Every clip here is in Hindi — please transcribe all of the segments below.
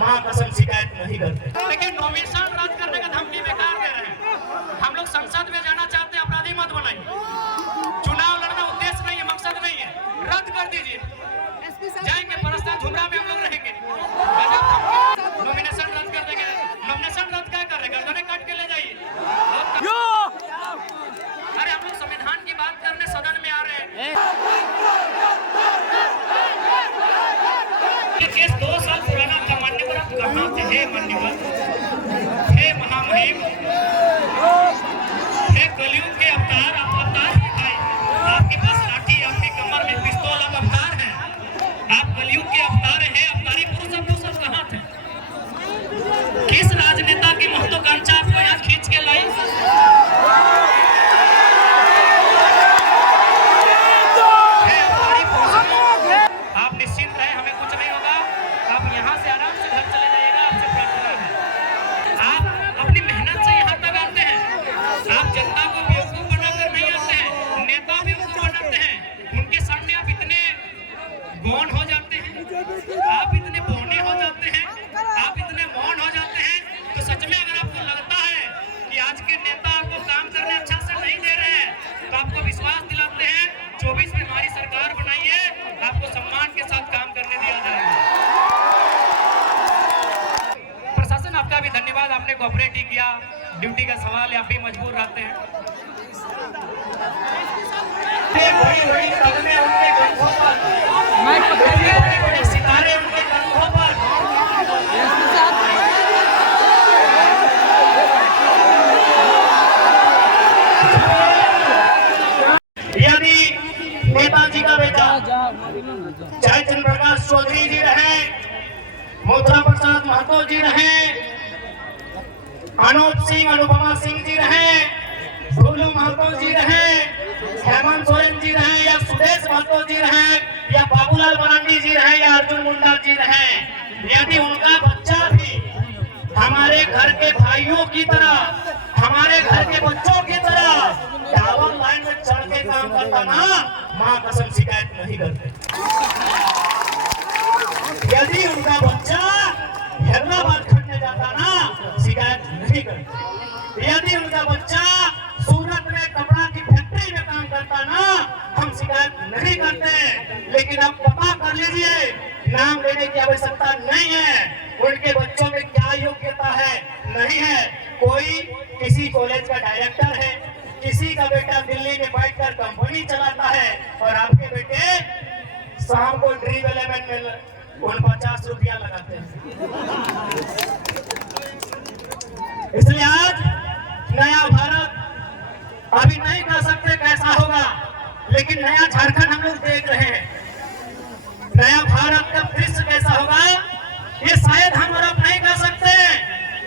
माँ कसम शिकायत नहीं करते। लेकिन नॉमिनेशन रद्द करने का धमकी बेकार दे रहे हैं। हम लोग संसद में जाना चाहते हैं, अपराधी मत बनाइए। चुनाव लड़ना उद्देश्य नहीं है, मकसद नहीं है, रद्द कर दीजिए। जाएंगे परस्तान झुमरा में हम लोग रहेंगे। नॉमिनेशन रद्द कर देंगे। नॉमिनेशन रद्द क्या कर रहे, गर्दनें काट के ले जाइए। अरे हम लोग संविधान की बात करने सदन में आ रहे हैं। ये केस 2 साल पुराना था। मान्यवर आप कहाँ थे? हे मान्यवर, हे महामहिम, हे कलयुग के अवतार, आप अवतार हैं भाई। आपके पास लाठी, आपकी कमर में पिस्तौल, आप अवतार हैं। आप कलयुग के अवतार हैं, अवतारी पुरुष हम लोग सब कहाँ थे? किस राजनेता की महत्वाकांक्षा आपको यहाँ खींच के लाई? आप निश्चिंत रहे, हमें कुछ नहीं होगा। आप यहाँ से आराम से घर चले जाइएगा। आपसे प्रार्थना है, आप अपनी मेहनत से यहाँ तक आते हैं। आप जनता को बेवकूफ बनाकर नहीं आते हैं, नेता बेवकूफ बनाते हैं। उनके सामने आप इतने गौण हो जाते हैं, आप इतने बौने हो जाते हैं, आप इतने मौन हो जाते हैं। तो सच में अगर आपको लगता है कि आज के नेता आपको काम करने अच्छा से नहीं दे रहे हैं, तो आपको विश्वास दिलाते हैं 24 में हमारी सरकार बनाइए, आपको सम्मान के साथ काम करने दिया जाएगा। प्रशासन आपका भी धन्यवाद, आपने कोऑपरेट किया। ड्यूटी का सवाल है, आप भी मजबूर रहते हैं। बड़ी कदमें उनके कंधों पर, बड़े सितारे उनके कंधों पर। यानी नेताजी का बेटा चाहे चंद्रप्रकाश चौधरी जी रहे, मोहतरा प्रसाद महतो जी रहे, अनूप सिंह अनुपमा सिंह जी रहे, भोलू महतो जी रहे, हेमंत सोरेन जी रहे, या सुदेश महतो जी रहे, या बाबूलाल मरांडी जी रहे, या अर्जुन मुंडा जी रहे, यदि उनका बच्चा भी हमारे घर के भाइयों की तरह, हमारे घर के बच्चों की तरह टावर लाइन में चढ़ के काम करता ना, माँ कसम शिकायत नहीं करते। यदि उनका बच्चा हैदराबाद खटने जाता ना, शिकायत नहीं करते। यदि उनका बच्चा सूरत में कपड़ा की फैक्ट्री में काम करता ना, हम शिकायत नहीं करते। लेकिन अब पता कर लीजिए, नाम लेने की आवश्यकता नहीं है, उनके बच्चों में क्या योग्यता है, नहीं है। कोई किसी कॉलेज का डायरेक्टर है, किसी का बेटा दिल्ली में बैठकर कंपनी चलाता है, और आपके बेटे शाम को ड्रीम एलिमेंट में 49 रुपया लगाते हैं। इसलिए आज नया भारत अभी नहीं कह सकते कैसा होगा, लेकिन नया झारखंड हम लोग देख रहे हैं। नया भारत का दृश्य कैसा होगा ये शायद हम और आप नहीं कह सकते,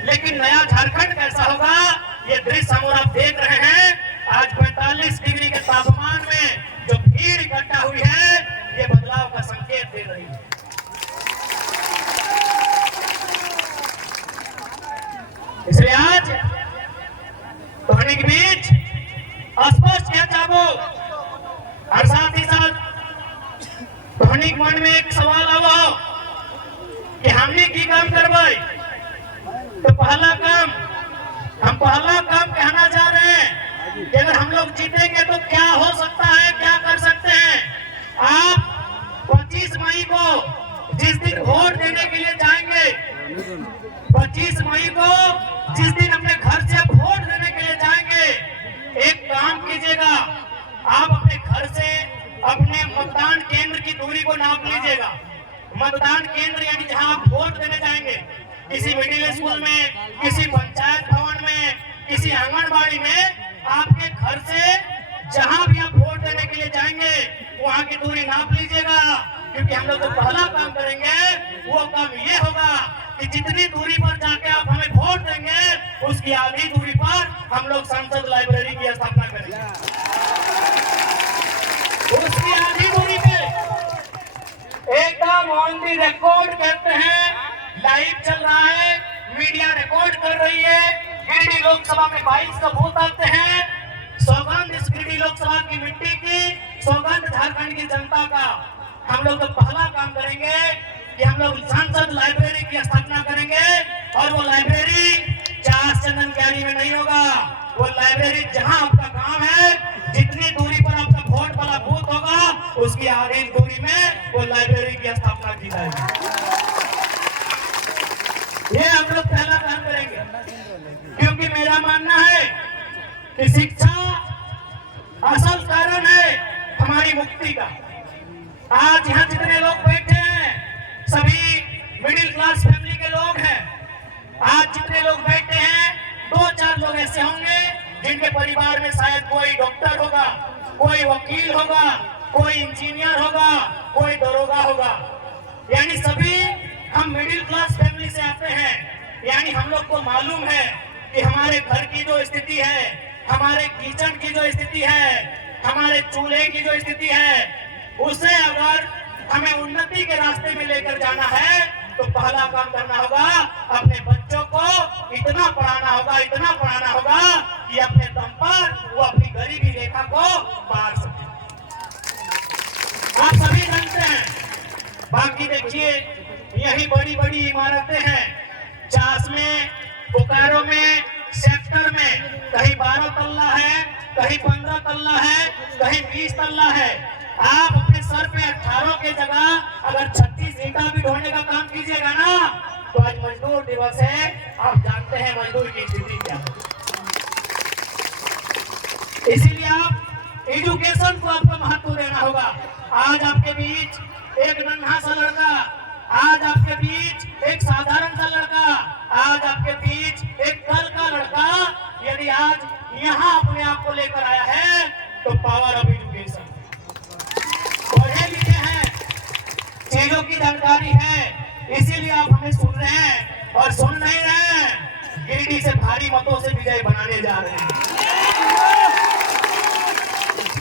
लेकिन नया झारखंड कैसा होगा ये दृश्य हम और आप देख रहे हैं। आज 45 डिग्री के तापमान में जो भीड़ इकट्ठा हुई है, ये बदलाव का संकेत दे रही है। इसलिए आज ध्वनि के बीच स्पष्ट क्या चाहो, और साथ ही साथ ध्वनि मन में एक सवाल आओ कि हमने की काम करवाई, तो पहला काम कहना चाह रहे हैं कि अगर हम लोग जीतेंगे तो क्या हो सकता है, क्या कर सकते हैं। आप 25 मई को जिस दिन वोट देने के लिए जाएंगे, 25 मई को जिस दिन अपने घर से वोट देने के लिए जाएंगे, एक काम कीजिएगा, आप अपने घर से अपने मतदान केंद्र की दूरी को नाप लीजिएगा। मतदान केंद्र यानी जहां आप वोट देने जाएंगे, किसी मिडिल स्कूल में, किसी पंचायत भवन में, किसी आंगनबाड़ी में, आपके घर से जहां भी आप वोट देने के लिए जाएंगे वहां की दूरी नाप लीजिएगा। क्योंकि हम लोग जो पहला काम करेंगे वो काम ये होगा कि जितनी दूरी पर जाके आप हमें वोट देंगे, उसकी आधी दूरी पर हम लोग संसद लाइब्रेरी की स्थापना करेंगे। उसकी आधी दूरी पे एकदम ऑन दी रिकॉर्ड कहते हैं, लाइव चल रहा है, मीडिया रिकॉर्ड कर रही है। गिरिडीह लोकसभा में 22 का बूथ आते हैं। सौगंध इस गिरिडीह लोकसभा की मिट्टी की, सौगंध झारखंड की जनता का। हम लोग तो पहला काम करेंगे कि हम लोग सांसद लाइब्रेरी की स्थापना करेंगे और वो लाइब्रेरी चार चंदन क्यारी में नहीं होगा। वो लाइब्रेरी जहां आपका काम है, जितनी दूरी पर आपका वोट वाला बूथ होगा, उसकी आधी दूरी में वो लाइब्रेरी की स्थापना की जाएगी। ये हम लोग पहला काम करेंगे, क्योंकि मेरा मानना है कि शिक्षा असल कारण है हमारी मुक्ति का। आज यहाँ जितने लोग बैठे हैं सभी मिडिल क्लास फैमिली के लोग हैं। आज जितने लोग बैठे हैं 2-4 लोग ऐसे होंगे जिनके परिवार में शायद कोई डॉक्टर होगा, कोई वकील होगा, कोई इंजीनियर होगा, कोई दरोगा होगा। यानी सभी हम मिडिल क्लास फैमिली से आते हैं। यानी हम लोग को मालूम है कि हमारे घर की जो स्थिति है, हमारे किचन की जो स्थिति है, हमारे चूल्हे की जो स्थिति है, उसे अगर हमें उन्नति के रास्ते में लेकर जाना है तो पहला काम करना होगा, अपने बच्चों को इतना पढ़ाना होगा, इतना पढ़ाना होगा कि अपने दम पर वो अपनी गरीबी रेखा को पार सके। आप सभी जानते हैं। बाकी देखिए यही बड़ी बड़ी इमारतें हैं, चास में, बोकारो में, सेक्टर में कहीं 12 तल्ला है, कहीं 15 तल्ला है, कहीं 20 तल्ला है। आप अपने सर पे 18 के जगह अगर 36 ईंटा भी ढोने का काम कीजिएगा ना, तो आज मजदूर दिवस है। आप जानते हैं मजदूर की स्थिति क्या है। इसीलिए आप एजुकेशन को आपको महत्व देना होगा। आज आपके बीच एक नन्हा सा लड़का, आज आपके बीच एक साधारण सा लड़का, आज आपके बीच एक कल का लड़का यदि आज यहाँ अपने आप को लेकर आया है तो पावर ऑफ एजुकेशन। पढ़े लिखे हैं, चीजों की जानकारी है, इसीलिए आप हमें सुन रहे हैं और सुन नहीं रहे हैं। गिरिडीह से भारी मतों से विजय बनाने जा रहे हैं,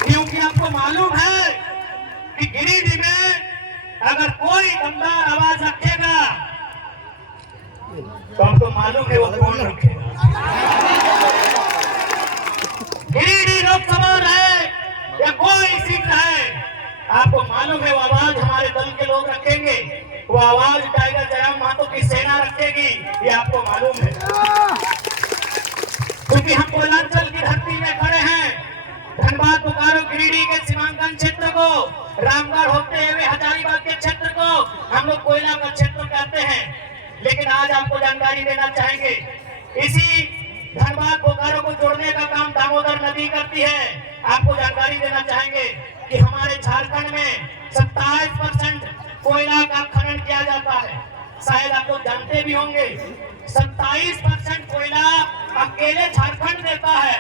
क्योंकि आपको मालूम है कि गिरिडीह में अगर कोई दमदार आवाज रखेगा तो आपको मालूम है वो कौन रखेगा। गिरिडीह लोकसभा रहे या कोई सीट रहे, आपको मालूम है वो आवाज हमारे दल के लोग रखेंगे, वो आवाज टाइगर जयराम महतो की सेना रखेगी, ये आपको मालूम है। क्योंकि हम कोयलांचल की धरती में खड़े हैं। धनबाद, बोकारो, गिरिडीह के सीमांकन क्षेत्र को, रामगढ़ होते हुए हजारीबाग के क्षेत्र को हम लोग कोयला का क्षेत्र कहते हैं। लेकिन आज आपको जानकारी देना चाहेंगे, इसी धनबाद बोकारो को जोड़ने का काम दामोदर नदी करती है। आपको जानकारी देना चाहेंगे कि हमारे झारखंड में 27% कोयला का खनन किया जाता है। शायद आप लोग जानते भी होंगे 27% कोयला अकेले झारखंड देता है।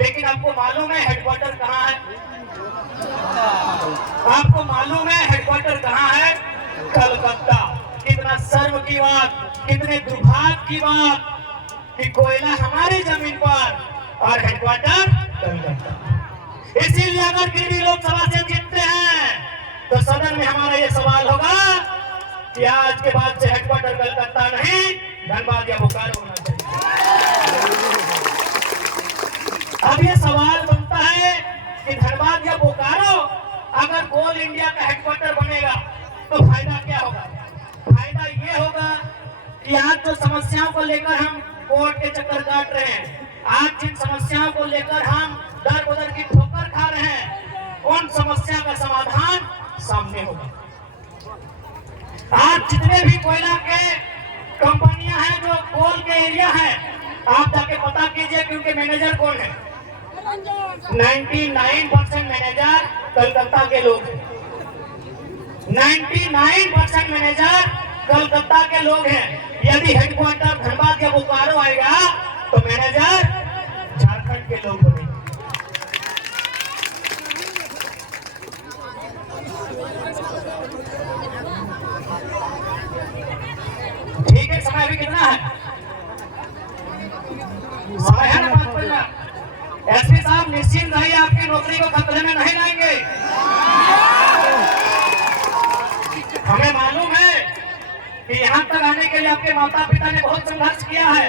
लेकिन आपको मालूम है हेडक्वार्टर कहाँ है? आपको मालूम है हेडक्वार्टर कहाँ है? कलकत्ता। कितना शर्म की बात, कितने दुर्भाग्य की बात कि कोयला हमारी जमीन पर और हेडक्वार्टर कलकत्ता। इसीलिए अगर गिरिडीह लोकसभा से जीतते हैं तो सदन में हमारा ये सवाल होगा कि आज के बाद से हेडक्वार्टर कलकत्ता नहीं, धनबाद या बोकारो होना चाहिए। अब ये सवाल बनता है कि धनबाद या बोकारो अगर कोल इंडिया का हेडक्वार्टर बनेगा तो फायदा क्या होगा? फायदा ये होगा कि आज जो समस्याओं को लेकर हम कोर्ट के चक्कर काट रहे हैं, आज जिन समस्याओं को लेकर हम दर बदर की ठोकर खा रहे हैं, उन समस्या का समाधान सामने होगा। आज जितने भी कोयला के कंपनियां हैं जो कोल के एरिया है, आप जाके पता कीजिए कि उनके मैनेजर कौन है। 99% मैनेजर कलकत्ता के लोग हैं। 99% मैनेजर कलकत्ता के लोग हैं। यदि हेडक्वार्टर धनबाद या बोकारो आएगा तो मैनेजर झारखंड के लोग बनेंगे। ठीक है, समय अभी कितना है? समय है ना 5 बजे। एसपी साहब निश्चिंत रहिए, आपकी नौकरी को खतरे में नहीं लाएंगे। हमें मालूम है कि यहाँ तक आने के लिए आपके माता पिता ने बहुत संघर्ष किया है।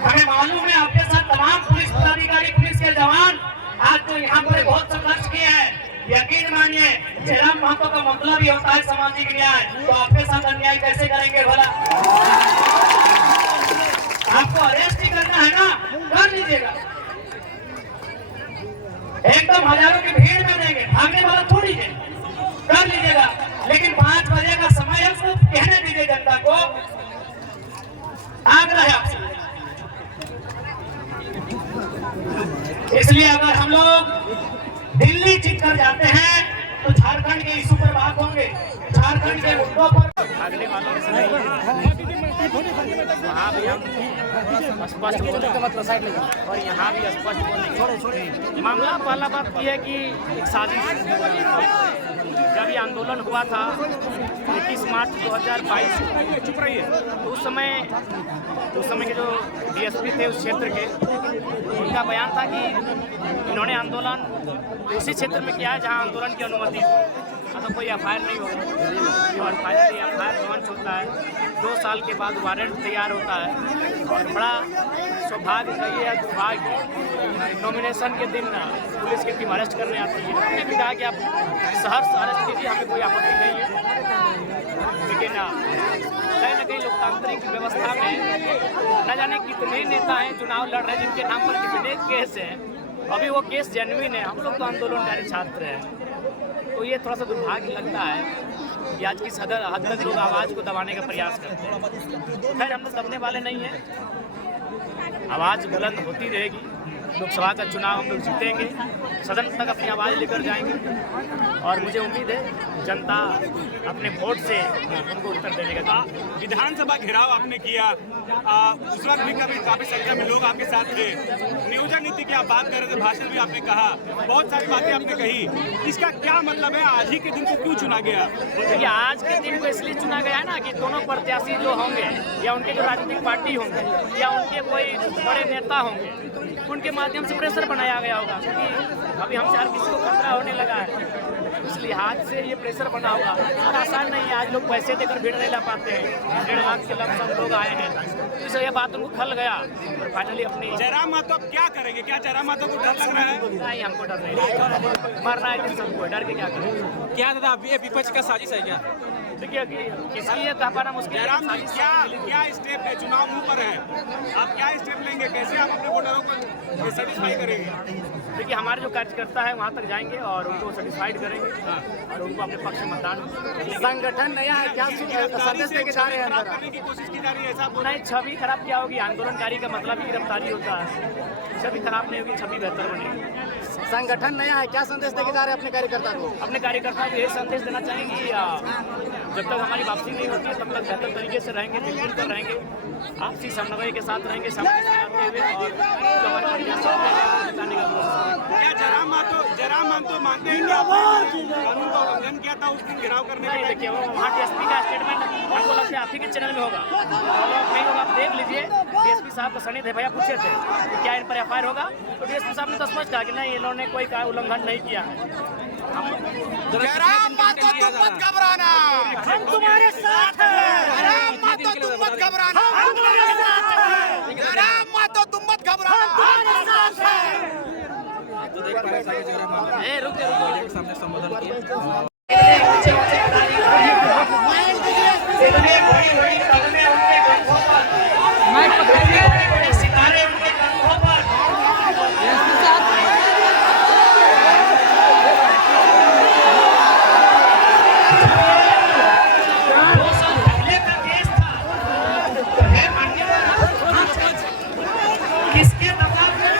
हमें मालूम है आपके साथ तमाम पुलिस पदाधिकारी, पुलिस के जवान आज तो यहाँ पर बहुत संघर्ष किए हैं। यकीन मानिए जयराम महतो का मतलब ही होता है सामाजिक न्याय। तो आपके साथ अन्याय कैसे करेंगे भला? आपको अरेस्ट ही करना है ना, कर लीजिएगा। एकदम हजारों की भीड़ में देंगे, भागने वाला थोड़ी है, कर लीजिएगा। लेकिन 5 बजे का समय है, उसको कहने दीजिए जनता को। आग्रह है आपसे। इसलिए अगर हम लोग दिल्ली जीत कर जाते हैं तो झारखंड के इशू पर बात होंगे, झारखंड के मुद्दों पर भागने वालों से नहीं है। वहाँ भी हम स्पष्ट बोलेंगे और यहाँ भी स्पष्ट बोलेंगे। मामला पहला बात यह है कि एक साजिश, जब ये आंदोलन हुआ था 21 मार्च 2022, चुप रही है, तो उस समय के जो डीएसपी थे उस क्षेत्र के, उनका बयान था कि इन्होंने आंदोलन उसी क्षेत्र में किया है जहाँ आंदोलन की अनुमति थी। तो कोई एफआईआर नहीं होगा। और फाइनली एफआईआर लॉन्च होता है, 2 साल के बाद वारंट तैयार होता है। और बड़ा सौभाग्य चाहिए या दुर्भाग्य, नॉमिनेशन के दिन पुलिस की टीम अरेस्ट करने आती है। हमने भी कहा कि आप सहर्ष अरेस्ट कीजिए, हमें कोई आपत्ति नहीं है। लेकिन कहीं न कहीं लोकतांत्रिक व्यवस्था में न जाने कितने नेता हैं चुनाव लड़ रहे हैं जिनके नाम पर कितने केस हैं। अभी वो केस जेन्युइन है, हम लोग तो आंदोलनकारी छात्र हैं। तो ये थोड़ा सा दुर्भाग्य लगता है कि आज की हद तक लोग आवाज़ को दबाने का प्रयास करते हैं। खैर हम लोग दबने वाले नहीं हैं, आवाज़ बुलंद होती रहेगी। लोकसभा का चुनाव हम लोग जीतेंगे, सदन तक अपनी आवाज़ लेकर जाएंगे और मुझे उम्मीद है जनता अपने वोट से उनको उत्तर देने का। विधानसभा घेराव आपने किया, उस वक्त भी काफी संख्या में लोग आपके साथ थे। नियोजन नीति की आप बात कर रहे थे, भाषण भी आपने कहा, बहुत सारी बातें आपने कही। इसका क्या मतलब है? आज ही के दिन को क्यों चुना गया? देखिए आज के दिन को इसलिए चुना गया है ना कि दोनों प्रत्याशी जो होंगे या उनके जो राजनीतिक पार्टी होंगे या उनके कोई बड़े नेता होंगे, उनके माध्यम से प्रेशर बनाया गया होगा। क्योंकि अभी हमसे हर किसी को खतरा होने लगा है, इस लिहाज से ये प्रेशर बना होगा। और आसान नहीं है, आज लोग पैसे देकर भीड़ नहीं ला पाते हैं। 1.5 लाख के लमसम लोग आए हैं, तो इससे ये बात उनको खल गया और फाइनली अपनी। जयराम महतो क्या करेंगे? क्या जयराम महतो को डर लग रहा है? नहीं, हमको डर नहीं, मरना है कि सबको, डर के क्या करें? क्या दादा ये विपक्ष का साजिश है क्या? देखिए किसकी ये कह पाना मुश्किल है। जयराम जी क्या स्टेप है? चुनाव मुंह पर है, आप क्या स्टेप लेंगे? कैसे आप अपने वोटरों को सेटिस्फाई करेंगे? देखिए हमारे जो कार्यकर्ता है वहाँ तक जाएंगे और उनको सेटिस्फाइड करेंगे और उनको अपने पक्ष में मतदान। संगठन नया है क्या? संदेश देके जा रहे हैं अंदर करने की कोशिश की जा रही है? ऐसा नहीं, छवि खराब क्या होगी? आंदोलनकारी का मतलब ही गिरफ्तारी होता है। छवि खराब नहीं होगी, छवि बेहतर बनेगी। संगठन नया है क्या? संदेश देके जा रहे हैं अपने कार्यकर्ता को? अपने कार्यकर्ताओं को यही संदेश देना चाहेंगे कि जब तक हमारी वापसी नहीं होती है तब तक बेहतर तरीके से रहेंगे, मिलजुल कर रहेंगे, आपसी समन्वय के साथ रहेंगे, समझ में आते हुए और जो हमारे प्रयास बताने का कोशिश करेंगे। क्या जयराम महतो मानते हैं कि आपने कानून का उल्लंघन किया था उस दिन घेराव करने नहीं, देखिए वो वहाँ डीएसपी का स्टेटमेंट हमको लगता है आप ही के चैनल में होगा, नहीं होगा आप देख लीजिए। डीएसपी साहब को सनी थे भैया पूछे थे कि क्या इन पर एफआईआर होगा, तो डीएसपी साहब ने तो स्पष्ट कहा कि नहीं, इन्होंने कोई उल्लंघन नहीं किया है। जयराम महतो तुम मत घबराना, हम तुम्हारे साथ हैं। जयराम महतो तुम मत घबराना, हम तुम्हारे साथ हैं। जयराम महतो तुम मत घबराना, हमारे साथ हैं। तो देख पा रहे हैं जयराम महतो रुके सामने संबोधन किया। इतने बड़ी कदमें उनके कंधों पर, बड़े सितारे उनके कंधों पर। किसके दबाव में?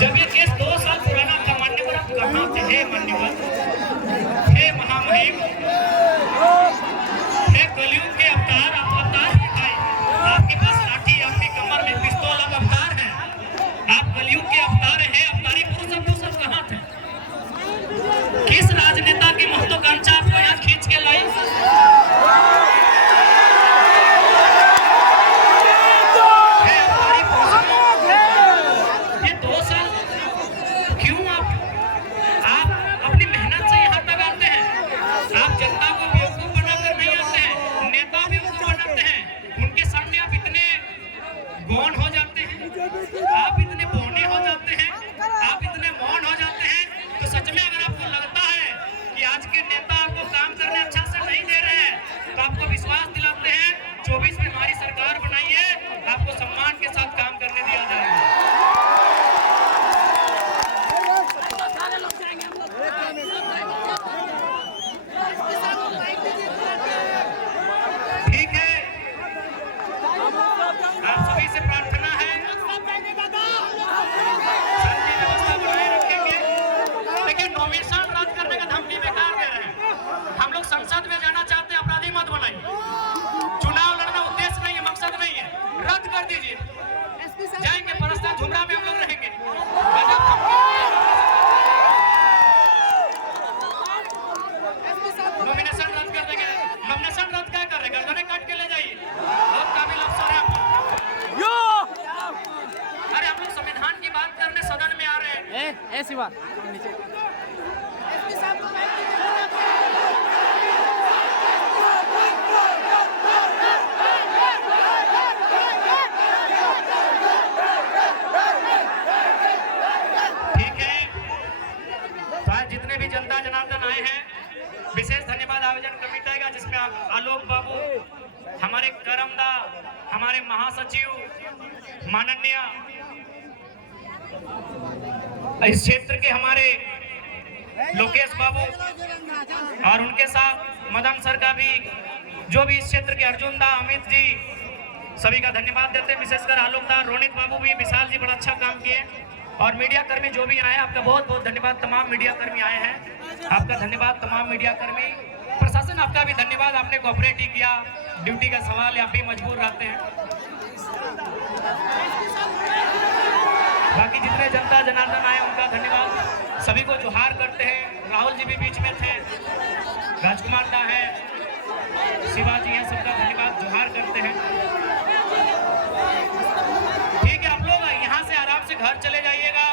जब ये केस 2 साल पुराना था, मान्यवर आप कहाँ थे? मान्यवर राज्य के नेता आपको काम करने अच्छा से नहीं दे रहे हैं तो आपको विश्वास दिलाते हैं 24 में हमारी सरकार बनाइए, आपको सम्मान के साथ काम करने दिया जाएगा। ठीक है, आप सभी से प्रार्थना है शांति व्यवस्था बनाए रखेंगे, लेकिन नोमिनेशन रद्द करने का धमकी बेकार दे रहे हैं। हम लोग संसद में जाना चाहते हैं, अपराधी मत बनाइए। चुनाव लड़ना उद्देश्य नहीं है, मकसद नहीं है, रद्द कर दीजिए। जाएंगे परस्पर झुमरा में हम लोग रहेंगे। नॉमिनेशन रद्द कर देंगे। नॉमिनेशन रद्द क्या कर रहे, गर्दने काट के ले जाइए। बहुत काबिल अफसर है आप। अरे हम लोग संविधान की बात करने सदन में आ रहे हैं। ऐसी बात ठीक है, तो आज जितने भी जनता जनार्दन आए हैं, विशेष धन्यवाद आयोजन कमेटी का, जिसमें आलोक बाबू, हमारे करमदा, हमारे महासचिव माननीय इस क्षेत्र के हमारे लोकेश बाबू और उनके साथ मदन सर का भी, जो भी इस क्षेत्र के अर्जुन दा, अमित जी, सभी का धन्यवाद देते हैं। विशेषकर आलोक दा, रोनित बाबू भी, विशाल जी बड़ा अच्छा काम किए, और मीडिया कर्मी जो भी आए आपका बहुत बहुत धन्यवाद। तमाम मीडिया कर्मी आए हैं, आपका धन्यवाद। तमाम मीडिया कर्मी, प्रशासन आपका भी धन्यवाद, आपने कोऑपरेट किया। ड्यूटी का सवाल है, आप भी मजबूर रहते हैं। बाकी जितने जनता जनार्दन आए उनका धन्यवाद। सभी को जोहार करते हैं। राहुल जी भी बीच में थे, राजकुमार दा है, शिवाजी है, सबका धन्यवाद, जोहार करते हैं। ठीक है, आप लोग यहाँ से आराम से घर चले जाइएगा,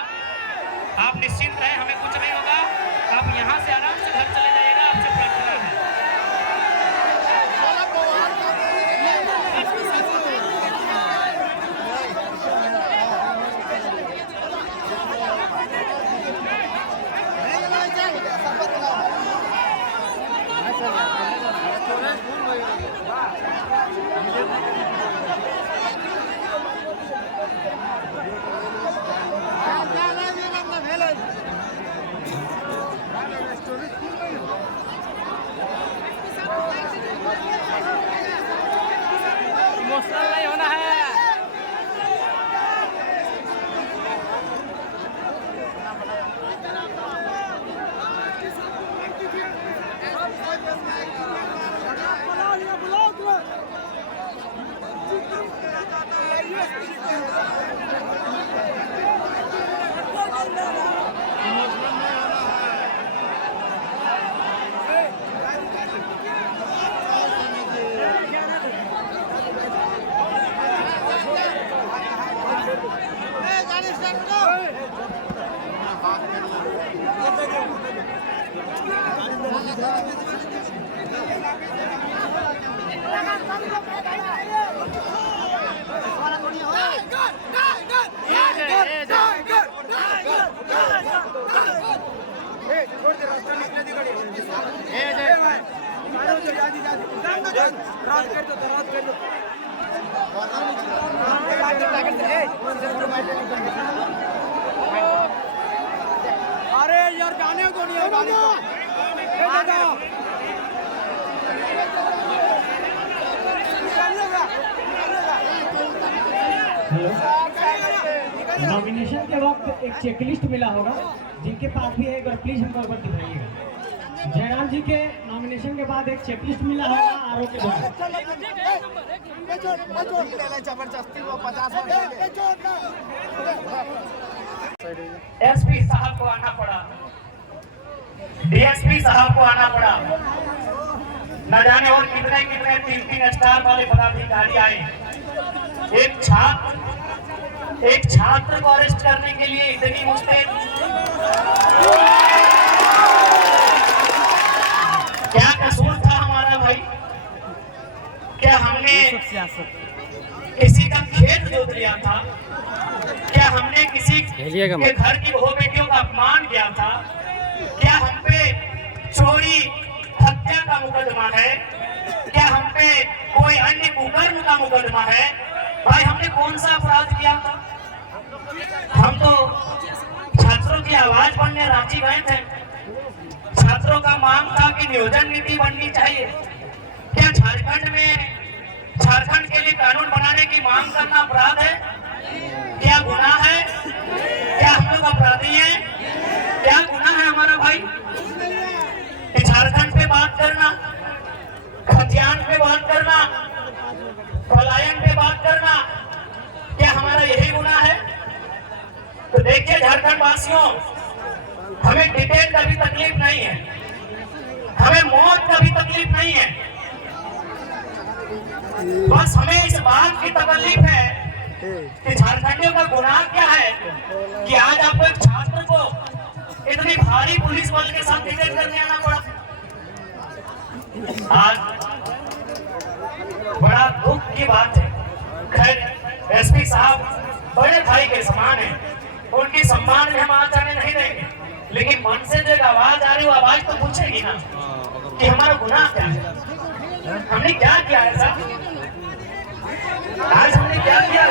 आप निश्चिंत रहें, हमें कुछ नहीं होगा। आप यहाँ से आराम से घर चले जाइएगा, आपसे प्रार्थना है। इमोशनल नहीं होना है। अरे यार जाने को नहीं है गाड़ी को। नॉमिनेशन के वक्त एक चेकलिस्ट मिला होगा, जिनके पास भी है एक बार प्लीज हमको एक बार दिखाइएगा। जयराम जी के नॉमिनेशन के बाद एक चेकलिस्ट मिला होगा आरोप के द्वारा। जबरदस्ती वो 50 एसपी साहब को आना पड़ा, डीएसपी साहब को आना पड़ा, न जाने और कितने कितने 3-3 स्टार वाले पदाधिकारी आए। एक छात्र को अरेस्ट करने के लिए इतनी मुश्किल, क्या कसूर था हमारा भाई? क्या हमने किसी का खेत जोत लिया था? क्या हमने किसी के घर की बहू बेटियों का अपमान किया था? क्या हम पे चोरी हत्या का मुकदमा है, क्या हम पे कोई अन्य कुकर्म का मुकदमा है? भाई हमने कौन सा अपराध किया था? हम तो छात्रों की आवाज बनने रांची गए थे। छात्रों का मांग था कि नियोजन नीति बननी चाहिए। क्या झारखंड के लिए कानून बनाने की मांग करना अपराध है? क्या गुनाह है? क्या हम लोग अपराधी हैं? क्या गुनाह है हमारा भाई? झारखंड पे बात करना, खतियान पे बात करना, पलायन पे बात करना, क्या हमारा यही गुनाह है? तो देखिए झारखंड वासियों, हमें डिटेल का भी तकलीफ नहीं है, हमें मौत का भी तकलीफ नहीं है, बस हमें इस बात की तकलीफ है कि झारखंडियों का गुनाह क्या है कि आज आपको एक छात्र को इतनी भारी पुलिस बल के साथ डिटेल करने आना पड़ा। आज बड़ा दुख की बात है। खैर एसपी साहब बड़े भाई के समान है, उनकी सम्मान में हम आज जाने नहीं देंगे, लेकिन मन से जो एक आवाज आ रही वो आवाज तो पूछेगी ना कि हमारा गुनाह क्या है, हमने क्या किया है साहब, आज हमने क्या किया